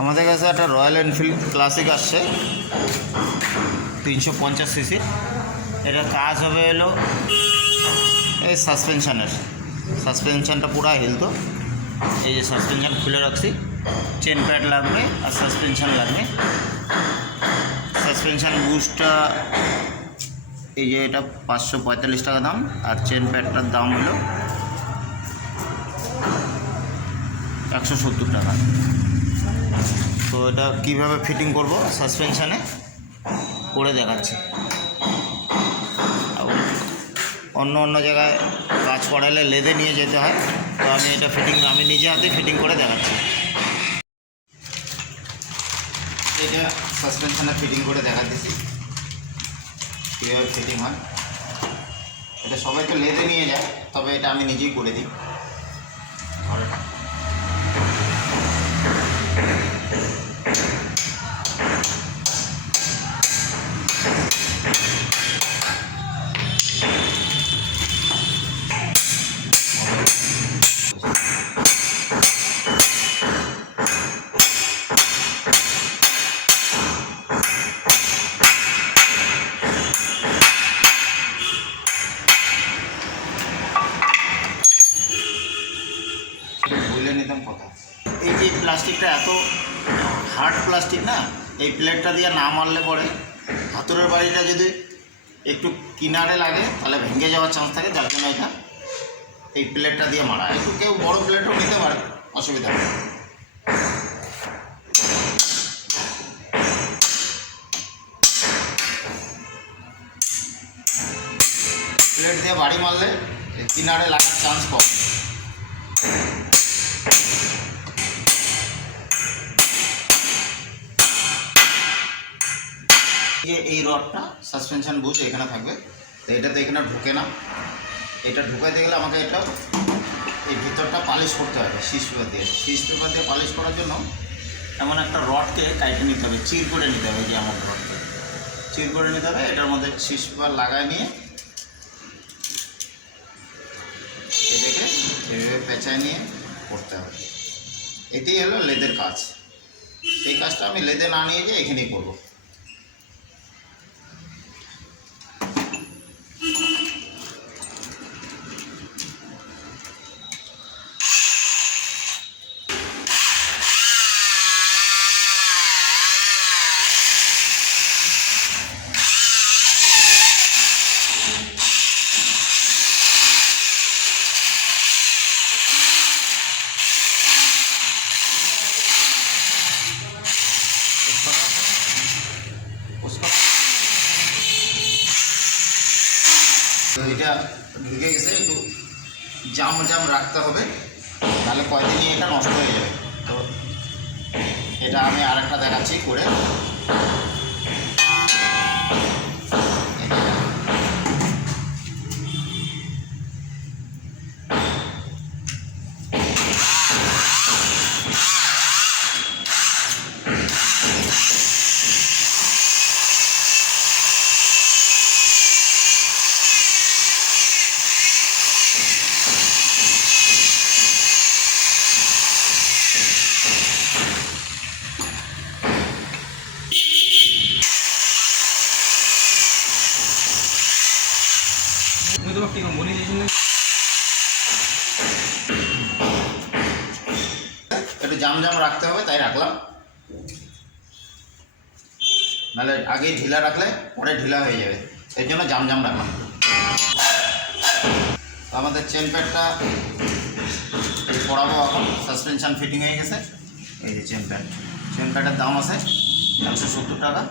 আমাদের কাছে একটা রয়্যাল এনফিল্ড ক্লাসিক আসছে 350 সিসি। এটার কাজ হবে হলো এই সাসপেনশানটা পুরো হেলতো। এই যে সাসপেনশান খুলে রাখছি, চেন প্যাড লাগবে আর সাসপেনশান লাগবে। সাসপেনশান বুস্টটা এই যে এটা 545 টাকা দাম, আর চেন প্যাডটার দাম হলো 170 টাকা। তো এটা কীভাবে ফিটিং করব সাসপেনশানে করে দেখাচ্ছি। অন্য জায়গায় কাজ করালে লেদে নিয়ে যেতে হয়, তো আমি এটা আমি নিজে হাতে ফিটিং করে দেখাচ্ছি। এটা সাসপেনশানে ফিটিং করে দেখাচ্ছি কীভাবে ফিটিং হয়। এটা সবাই তো লেদে নিয়ে যায়, তবে এটা আমি নিজেই করে দিই। বলে নিতাম কথা, এই যে প্লাস্টিকটা এত হার্ড প্লাস্টিক না, এই প্লেটটা দিয়ে না মারলে পরে হাতুড়ের বাড়িটা যদি একটু কিনারে লাগে তাহলে ভেঙে যাওয়ার চান্স থাকে। যার জন্য এটা এই প্লেটটা দিয়ে মারা। একটু কেউ বড় প্লেটও নিতে পারে, অসুবিধা নেই। প্লেট দিয়ে বাড়ি মারলে কিনারে লাগার চান্স কম। এই রডটা সাসপেনশন বুশ এখানে থাকবে, তো এটা তো এখানে ঢুকে না। এটা ঢুকাইতে গেলে আমাকে এটা এই ভিতরটা পালিশ করতে হবে সিস পেপার দিয়ে পালিশ করার জন্য এমন একটা রডকে কাইটে নিতে হবে, চির করে নিতে হবে। যে আমার রডকে চির করে নিতে হবে, এটার মধ্যে সিস পেপার লাগায় নিয়ে এটাকে এভাবে পেঁচায় নিয়ে করতে হবে। এটাই হলো লেদের কাজ। এই কাজটা আমি লেদে না নিয়ে যেয়ে এখানেই করবো। তো এটা ঢুকে গেছে, একটু জাম রাখতে হবে, তাহলে কয়দিনই এটা নষ্ট হয়ে যাবে। তো এটা আমি আরেকটা দেখাচ্ছি করে। একটু জাম রাখতে হবে, তাই রাখলাম। নাহলে আগে ঢিলা রাখলে পরে ঢিলা হয়ে যাবে, এর জন্য জাম রাখলাম। তো আমাদের চেন প্যাডটা পড়াবো এখন। সাসপেনশান ফিটিং হয়ে গেছে। এই যে চেন প্যাডের দাম আছে 170 টাকা।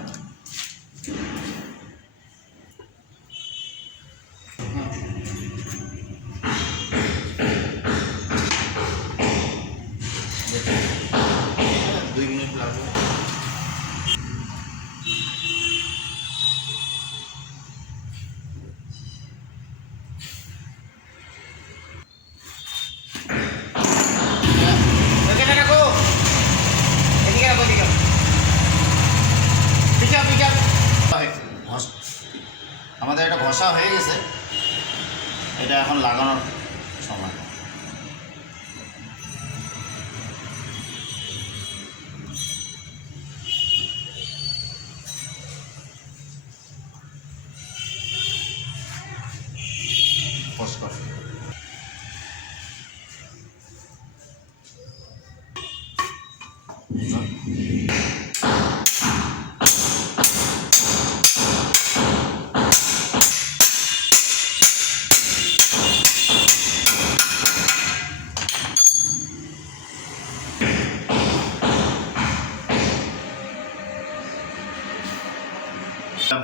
আমাদের এটা ঘষা হয়ে গেছে, এটা এখন লাগানোর সময়।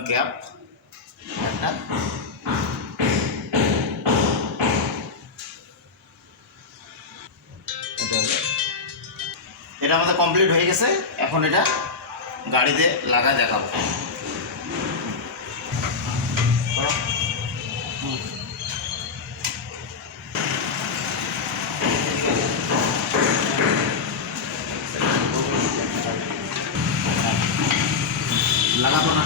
ক্যাপ একটা, এটা আমাদের কমপ্লিট হয়ে গেছে। এখন এটা গাড়িতে লাগায় দেখাবো। লাগাবো না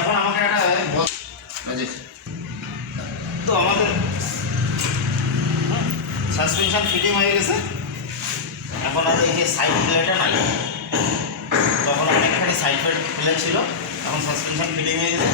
এখন আমাকে একটা তো আমাদের সাসপেনশন ফিটিং হয়ে গেছে। এখন আর এই যে সাইড প্লেটটা নাই, তখন অনেকখানি সাইড প্লেট ছিল, এখন সাসপেনশন ফিটিং হয়ে গেছে।